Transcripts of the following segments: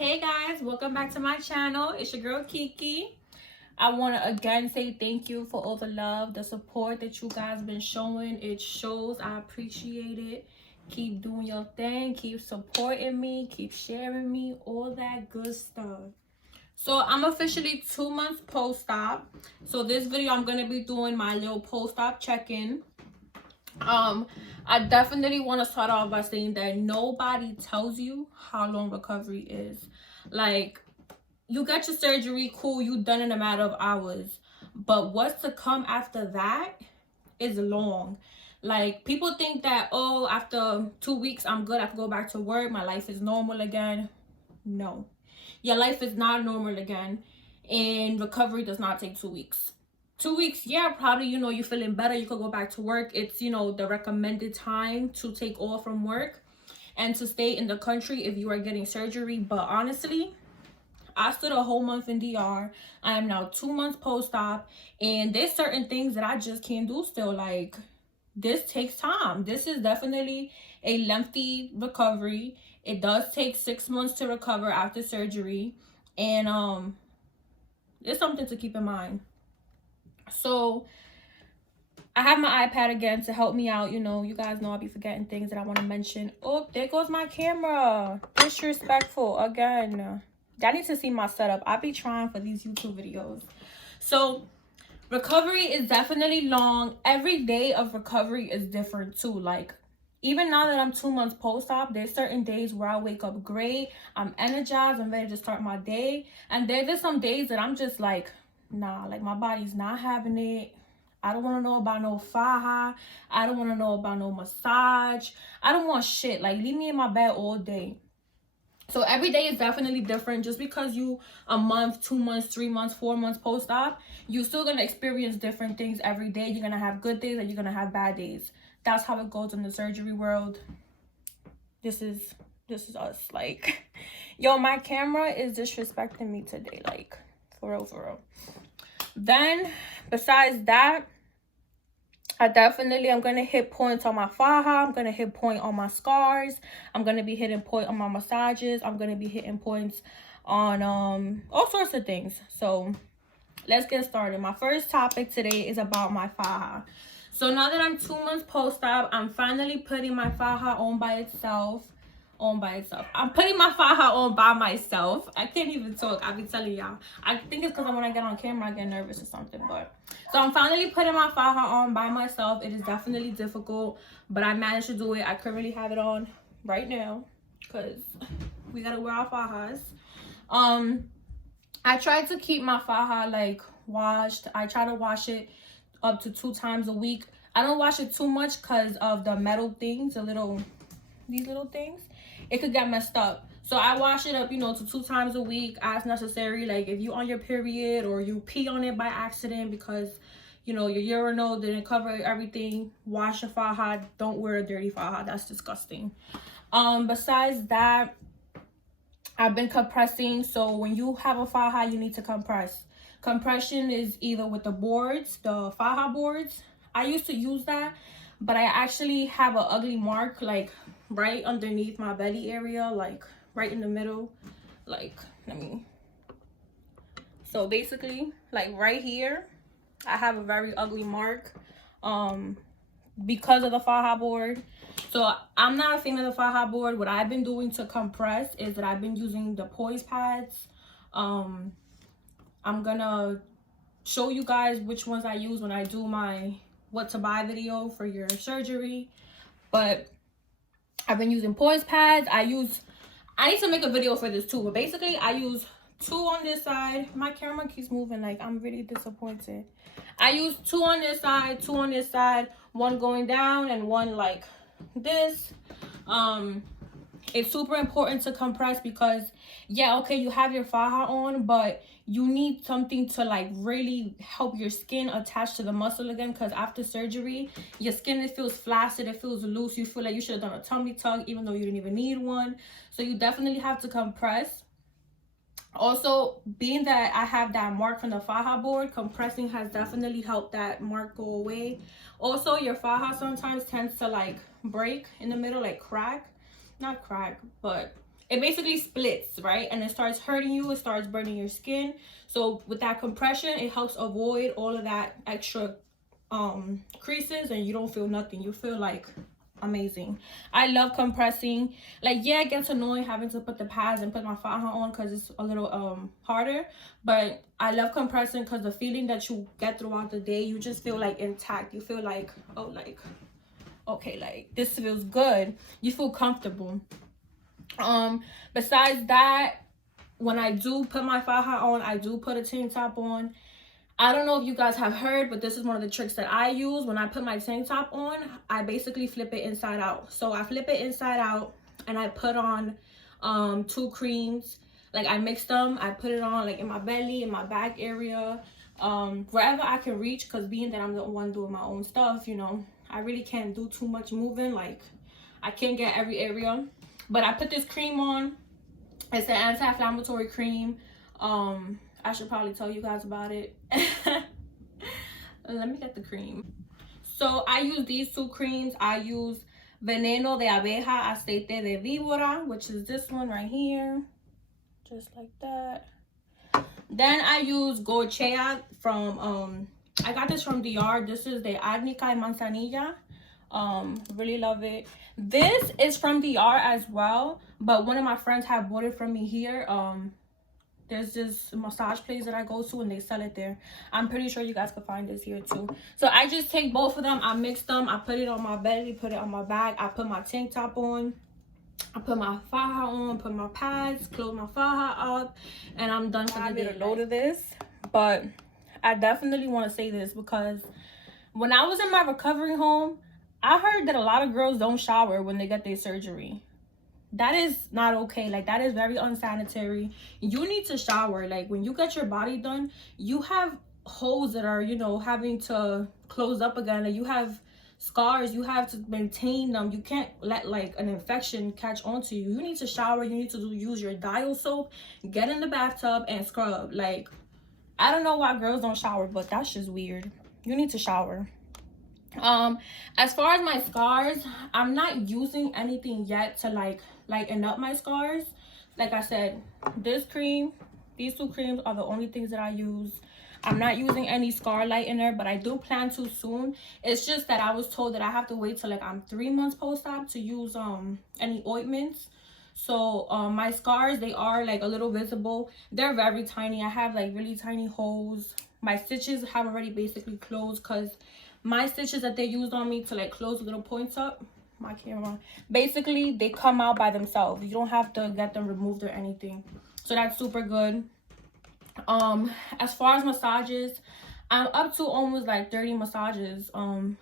Hey guys, welcome back to my channel. It's your girl Kiki. I want to again say thank you for all the love, the support that you guys been showing. It shows. I appreciate it. Keep doing your thing, keep supporting me, keep sharing me, all that good stuff. So I'm officially 2 months post-op. So this video I'm gonna be doing my little post-op check-in. I definitely want to start off by saying that nobody tells you how long recovery is. Like, you get your surgery, cool, you done in a matter of hours, but what's to come after that is long. Like, people think that, oh, after 2 weeks I'm good, I can go back to work, my life is normal again. No, your life is not normal again, and recovery does not take 2 weeks. 2 weeks, yeah, probably, you're feeling better, you could go back to work. It's, the recommended time to take off from work and to stay in the country if you are getting surgery. But honestly, I stood a whole month in DR. I am now 2 months post-op, and there's certain things that I just can't do still. Like, this takes time. This is definitely a lengthy recovery. It does take 6 months to recover after surgery, and it's something to keep in mind. So I have my iPad again to help me out. You guys know I'll be forgetting things that I want to mention. Oh, there goes my camera. Disrespectful again. Y'all need to see my setup. I be trying for these YouTube videos. So recovery is definitely long. Every day of recovery is different too. Like, even now that I'm 2 months post-op, there's certain days where I wake up great, I'm energized, I'm ready to start my day. And there's some days that I'm just like, nah, like my body's not having it. I don't want to know about no faja. I don't want to know about no massage. I don't want shit. Like, leave me in my bed all day. So every day is definitely different. Just because you a month, 2 months, 3 months, 4 months post-op, you're still going to experience different things every day. You're going to have good days and you're going to have bad days. That's how it goes in the surgery world. This is us. Like, yo, my camera is disrespecting me today. Like, for real. Then, besides that, I'm going to hit points on my faja. I'm going to hit point on my scars. I'm going to be hitting point on my massages. I'm going to be hitting points on all sorts of things. So let's get started. My first topic today is about my faja. So now that I'm 2 months post-op, I'm finally putting my faja on by itself. I'm putting my faja on by myself. I can't even talk. I'll be telling y'all. I think it's because when I get on camera, I get nervous or something. But so I'm finally putting my faja on by myself. It is definitely difficult, but I managed to do it. I currently have it on right now because we gotta wear our fajas. I try to keep my faja like washed. I try to wash it up to 2 times a week. I don't wash it too much because of the metal things, these little things. It could get messed up. So I wash it up, to 2 times a week as necessary. Like, if you on your period or you pee on it by accident because, your urinal didn't cover everything, wash your faja. Don't wear a dirty faja. That's disgusting. Besides that, I've been compressing. So when you have a faja, you need to compress. Compression is either with the boards, the faja boards. I used to use that, but I actually have an ugly mark, like, right underneath my belly area, like, right in the middle. Like, so basically, like, right here, I have a very ugly mark, because of the faja board. So I'm not a fan of the faja board. What I've been doing to compress is that I've been using the poise pads. I'm gonna show you guys which ones I use when I do my what to buy video for your surgery. But I've been using poise pads. I need to make a video for this too, but basically I use 2 on this side. My camera keeps moving, like, I'm really disappointed. I use 2 on this side, 2 on this side, 1 going down and 1 like this. It's super important to compress because, yeah, okay, you have your faja on, but you need something to, like, really help your skin attach to the muscle again, because after surgery, your skin, it feels flaccid, it feels loose. You feel like you should have done a tummy tuck, even though you didn't even need one. So you definitely have to compress. Also, being that I have that mark from the faja board, compressing has definitely helped that mark go away. Also, your faja sometimes tends to, like, break in the middle, like crack. Not crack, but it basically splits, right? And it starts hurting you, it starts burning your skin. So with that compression, it helps avoid all of that extra creases, and you don't feel nothing. You feel like amazing. I love compressing. Like, yeah, it gets annoying having to put the pads and put my Faja on because it's a little harder, but I love compressing because the feeling that you get throughout the day, you just feel like intact. You feel like, oh, like, okay, like this feels good. You feel comfortable. Besides that, when I do put my Faja on, I do put a tank top on. I don't know if you guys have heard, but this is one of the tricks that I use. When I put my tank top on, I basically flip it inside out. So I flip it inside out and I put on 2 creams. Like, I mix them. I put it on like in my belly, in my back area, wherever I can reach, because being that I'm the one doing my own stuff, you know, I really can't do too much moving. Like, I can't get every area. But I put this cream on. It's an anti-inflammatory cream. I should probably tell you guys about it. Let me get the cream. So I use these 2 creams. I use Veneno de Abeja Aceite de Víbora, which is this one right here. Just like that. Then I use Gochea from, I got this from DR. This is the Arnica y Manzanilla. Really love it. This is from DR as well, but one of my friends have bought it from me here. There's this massage place that I go to and they sell it there. I'm pretty sure you guys can find this here too. So I just take both of them, I mix them, I put it on my belly, put it on my back, I put my tank top on, I put my Faja on, put my pads, close my Faja up, and I'm done for the day. I made a load of this, but I definitely want to say this because when I was in my recovery home, I heard that a lot of girls don't shower when they get their surgery. That is not okay. Like, that is very unsanitary. You need to shower. Like, when you get your body done, you have holes that are, you know, having to close up again. Like, you have scars. You have to maintain them. You can't let like an infection catch onto you. You need to shower. You need to use your Dial soap, get in the bathtub and scrub. Like, I don't know why girls don't shower, but that's just weird. You need to shower. As far as my scars, I'm not using anything yet to like lighten up my scars. Like I said, this cream, these 2 creams are the only things that I use. I'm not using any scar lightener, but I do plan to soon. It's just that I was told that I have to wait till like I'm 3 months post-op to use any ointments. So my scars, they are like a little visible. They're very tiny. I have like really tiny holes. My stitches have already basically closed because my stitches that they used on me to like close the little points up, my camera, basically they come out by themselves. You don't have to get them removed or anything. So that's super good. As far as massages, I'm up to almost like 30 massages.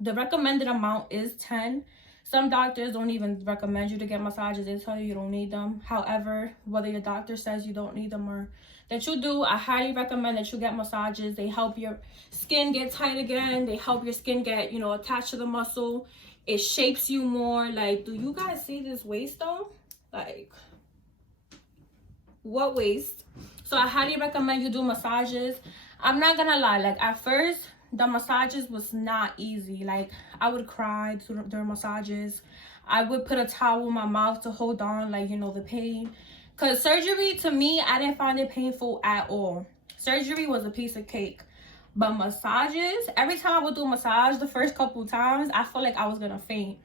The recommended amount is 10. Some doctors don't even recommend you to get massages. They tell you you don't need them. However, whether your doctor says you don't need them or that you do, I highly recommend that you get massages. They help your skin get tight again. They help your skin get, you know, attached to the muscle. It shapes you more. Like, do you guys see this waist though? Like, what waist? So I highly recommend you do massages. I'm not gonna lie, like at first the massages was not easy. Like, I would cry during massages. I would put a towel in my mouth to hold on, like, you know, the pain. Because surgery, to me, I didn't find it painful at all. Surgery was a piece of cake. But massages, every time I would do a massage, the first couple times, I felt like I was going to faint.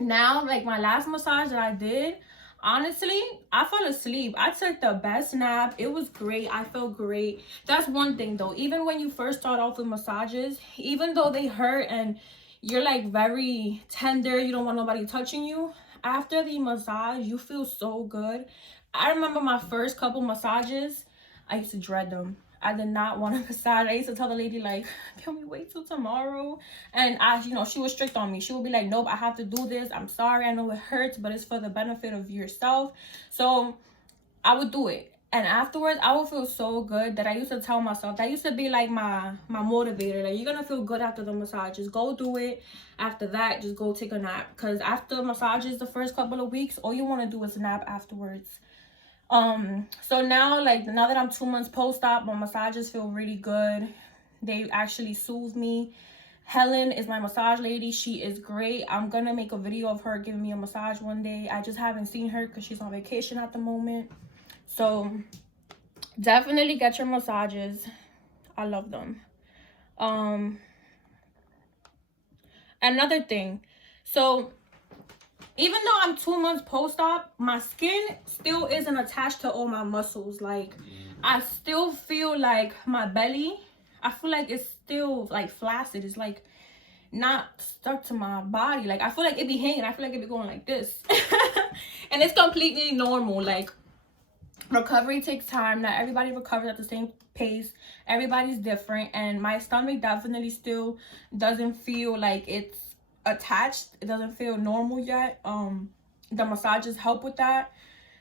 Now, like my last massage that I did, honestly, I fell asleep. I took the best nap. It was great. I felt great. That's one thing, though. Even when you first start off with massages, even though they hurt and you're like very tender, you don't want nobody touching you, after the massage, you feel so good. I remember my first couple massages, I used to dread them. I did not want a massage. I used to tell the lady, like, can we wait till tomorrow? And you know, she was strict on me. She would be like, nope, I have to do this. I'm sorry. I know it hurts, but it's for the benefit of yourself. So I would do it. And afterwards, I would feel so good that I used to tell myself, that used to be like my motivator. Like, you're going to feel good after the massage. Just go do it. After that, just go take a nap. Because after massages, the first couple of weeks, all you want to do is nap afterwards. So now, like, now that I'm 2 months post-op, my massages feel really good. They actually soothe me. Helen is my massage lady. She is great. I'm gonna make a video of her giving me a massage one day. I just haven't seen her because she's on vacation at the moment. So definitely get your massages. I love them. Another thing, so even though I'm 2 months post-op, my skin still isn't attached to all my muscles. Like, I still feel like my belly, I feel like it's still like flaccid. It's like not stuck to my body. Like, I feel like it be hanging. I feel like it be going like this. And it's completely normal. Like, recovery takes time. Not everybody recovers at the same pace. Everybody's different, and my stomach definitely still doesn't feel like it's attached. It doesn't feel normal yet. The massages help with that.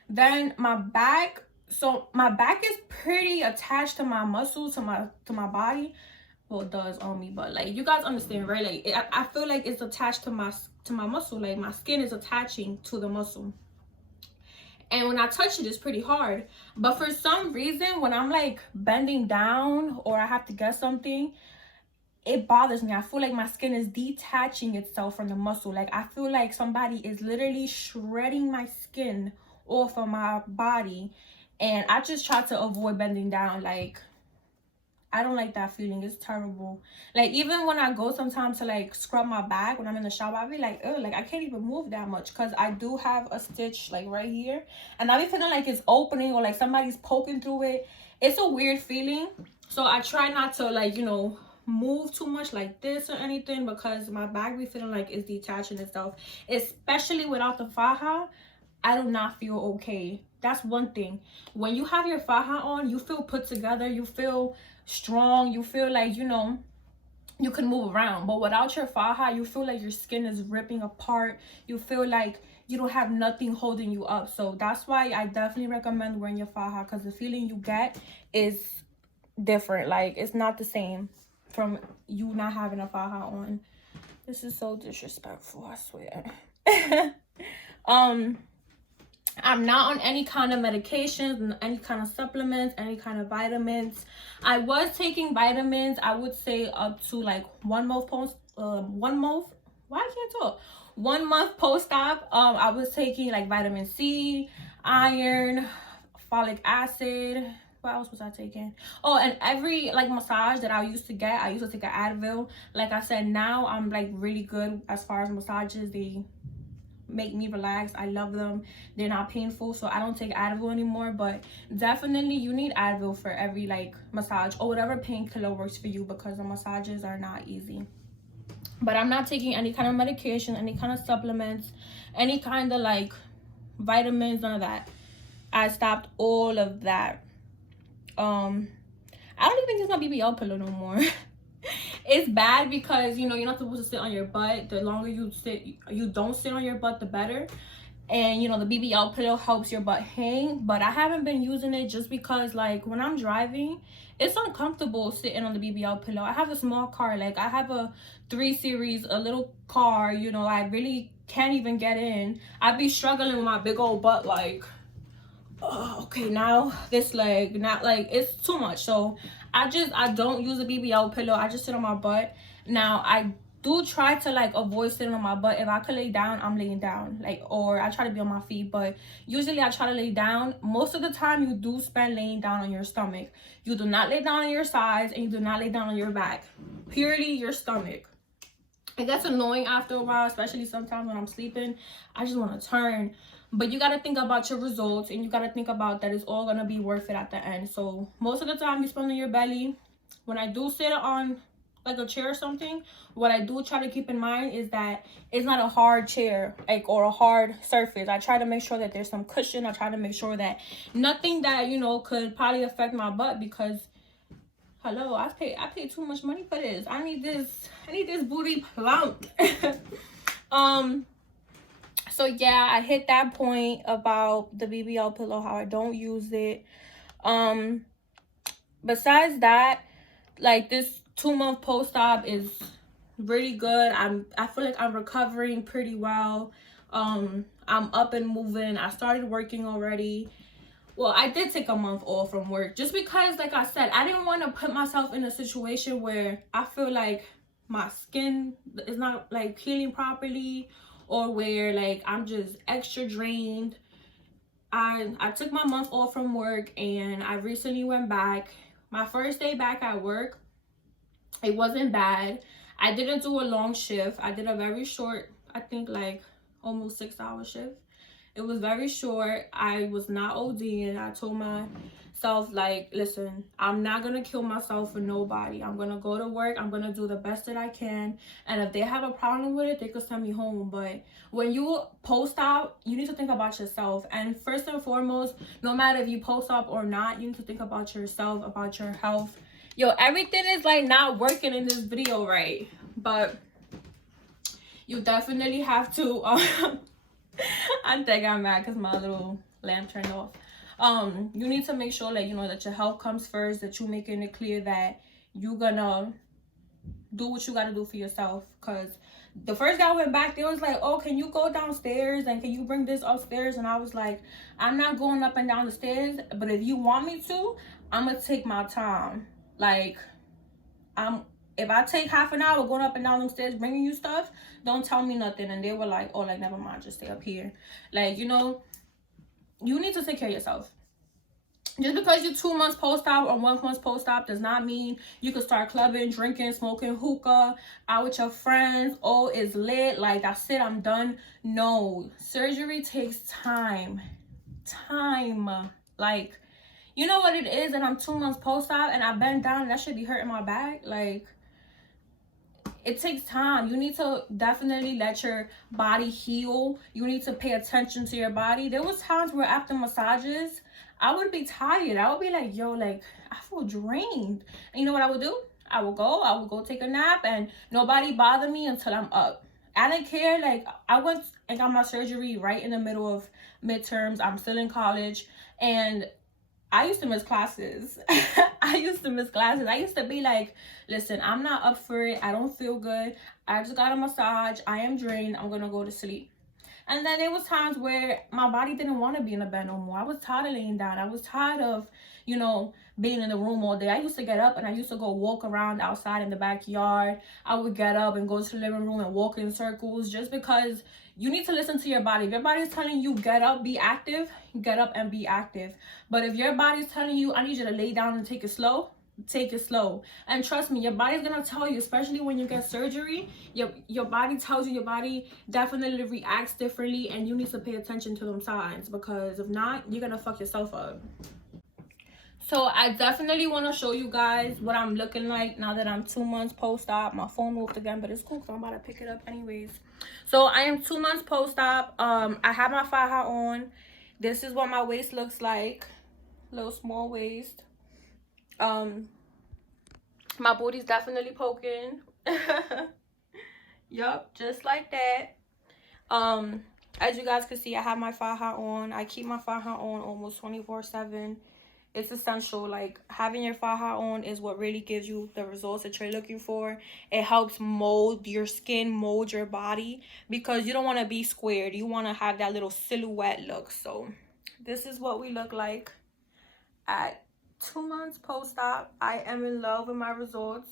Then my back, so my back is pretty attached to my muscles, to my body. Well, it does on me, but like, you guys understand, right? Like, I feel like it's attached to my muscle. Like, my skin is attaching to the muscle, and when I touch it, it's pretty hard. But for some reason, when I'm like bending down or I have to get something, it bothers me. I feel like my skin is detaching itself from the muscle. Like, I feel like somebody is literally shredding my skin off of my body, and I just try to avoid bending down. Like, I don't like that feeling. It's terrible. Like, even when I go sometimes to like scrub my back when I'm in the shower, I be like, oh, like I can't even move that much, because I do have a stitch like right here, and I be feeling like it's opening or like somebody's poking through it. It's a weird feeling. So I try not to, like, you know, move too much like this or anything, because my back be feeling like it's detaching itself, especially without the faja. I do not feel okay. That's one thing. When you have your faja on, you feel put together, you feel strong, you feel like, you know, you can move around. But without your faja, you feel like your skin is ripping apart. You feel like you don't have nothing holding you up. So that's why I definitely recommend wearing your faja, because the feeling you get is different. Like, it's not the same from you not having a faja on. This is so disrespectful, I swear. I'm not on any kind of medications, any kind of supplements, any kind of vitamins. I was taking vitamins, I would say up to like 1 month post, 1 month. Why I can't talk? 1 month post-op. I was taking like vitamin C, iron, folic acid. What else was I taking? Oh, and every like massage that I used to get, I used to take an Advil. Like I said, now I'm like really good as far as massages. They make me relax. I love them. They're not painful, so I don't take Advil anymore. But definitely you need Advil for every like massage or whatever painkiller works for you, because the massages are not easy. But I'm not taking any kind of medication, any kind of supplements, any kind of like vitamins, none of that. I stopped all of that. I don't even use my BBL pillow no more. It's bad because, you know, you're not supposed to sit on your butt. The longer you don't sit on your butt, the better. And, you know, the BBL pillow helps your butt hang. But I haven't been using it just because, like, when I'm driving, it's uncomfortable sitting on the BBL pillow. I have a small car. Like, I have a 3 Series, a little car. You know, I really can't even get in. I'd be struggling with my big old butt, like, oh, okay, now this leg, not like, it's too much. So I don't use a BBL pillow. I just sit on my butt. Now I do try to like avoid sitting on my butt. If I could lay down, I'm laying down, like, or I try to be on my feet, but usually I try to lay down. Most of the time you do spend laying down on your stomach. You do not lay down on your sides, and you do not lay down on your back. Purely your stomach. It gets annoying after a while, especially sometimes when I'm sleeping. I just want to turn. But you got to think about your results, and you got to think about that it's all going to be worth it at the end. So most of the time you spend on your belly. When I do sit on like a chair or something, what I do try to keep in mind is that it's not a hard chair, like, or a hard surface. I try to make sure that there's some cushion. I try to make sure that nothing that, you know, could probably affect my butt, because hello, I paid too much money for this. I need this booty plump. So yeah, I hit that point about the BBL pillow, how I don't use it. Besides that, like, this 2-month post-op is really good. I feel like I'm recovering pretty well. I'm up and moving. I started working already. Well, I did take a month off from work just because, like I said, I didn't want to put myself in a situation where I feel like my skin is not like healing properly, or where like I'm just extra drained. I took my month off from work, and I recently went back. My first day back at work, it wasn't bad. I didn't do a long shift. I did a very short, I think like almost 6-hour shift. It was very short. I was not ODing. I told myself, like, listen, I'm not going to kill myself for nobody. I'm going to go to work. I'm going to do the best that I can. And if they have a problem with it, they could send me home. But when you post-op, you need to think about yourself. And first and foremost, no matter if you post-op or not, you need to think about yourself, about your health. Yo, everything is like not working in this video right. But you definitely have to... I think I'm mad because my little lamp turned off. You need to make sure that, you know, that your health comes first, that you're making it clear that you're gonna do what you gotta do for yourself. Because the first guy went back, they was like, oh, can you go downstairs and can you bring this upstairs? And I was like, I'm not going up and down the stairs, but if you want me to, I'm gonna take my time. Like, if I take half an hour going up and down them stairs bringing you stuff, don't tell me nothing. And they were like, oh, like, never mind, just stay up here. Like, you know, you need to take care of yourself. Just because you're 2 months post-op or 1 month post-op does not mean you can start clubbing, drinking, smoking hookah, out with your friends. Oh, it's lit. Like, that's it, I'm done. No, surgery takes time. Like, you know what it is? And I'm 2 months post-op and I bend down and that should be hurting my back. Like, it takes time. You need to definitely let your body heal. You need to pay attention to your body. There was times where after massages, I would be tired. I would be like, yo, like, I feel drained. And you know what I would do? I would go take a nap and nobody bothered me until I'm up. I didn't care. Like, I went and got my surgery right in the middle of midterms. I'm still in college. And I used to miss classes. I used to be like, listen, I'm not up for it. I don't feel good. I just got a massage. I am drained. I'm going to go to sleep. And then there was times where my body didn't want to be in the bed no more. I was tired of laying down. I was tired of, you know, being in the room all day. I used to get up and I used to go walk around outside in the backyard. I would get up and go to the living room and walk in circles, just because you need to listen to your body. If your body is telling you get up, be active, get up and be active. But if your body is telling you, I need you to lay down and take it slow, take it slow. And trust me, your body's gonna tell you, especially when you get surgery, your body tells you, your body definitely reacts differently, and you need to pay attention to them signs, because if not, you're gonna fuck yourself up. So I definitely want to show you guys what I'm looking like now that I'm 2 months post-op. My phone moved again, but it's cool because I'm about to pick it up anyways. So I am 2 months post-op. I have my Faja on. This is what my waist looks like. Little small waist. My booty's definitely poking. Yup, just like that. As you guys can see, I have my Faja on. I keep my Faja on almost 24/7. It's essential. Like, having your Faja on is what really gives you the results that you're looking for. It helps mold your skin, mold your body, because you don't want to be squared. You want to have that little silhouette look. So this is what we look like at 2 months post-op. I am in love with my results.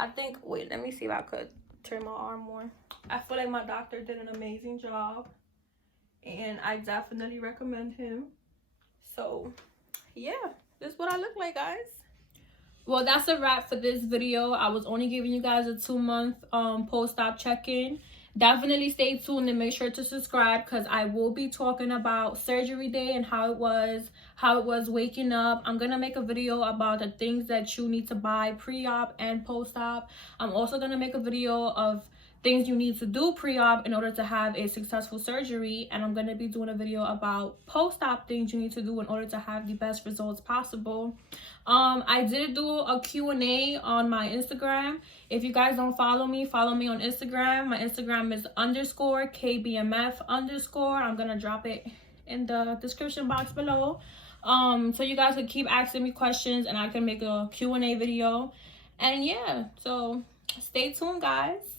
I think, wait, let me see if I could turn my arm more. I feel like my doctor did an amazing job, and I definitely recommend him. So yeah, this is what I look like, guys. Well, that's a wrap for this video. I was only giving you guys a 2 month post-op check-in. Definitely stay tuned and make sure to subscribe, because I will be talking about surgery day and how it was waking up. I'm gonna make a video about the things that you need to buy pre-op and post-op. I'm also gonna make a video of things you need to do pre-op in order to have a successful surgery, and I'm going to be doing a video about post-op things you need to do in order to have the best results possible. I did do a Q&A on my Instagram. If you guys don't follow me on Instagram. My Instagram is _KBMF_. I'm going to drop it in the description box below, so you guys can keep asking me questions and I can make a Q&A video. And yeah, so stay tuned, guys.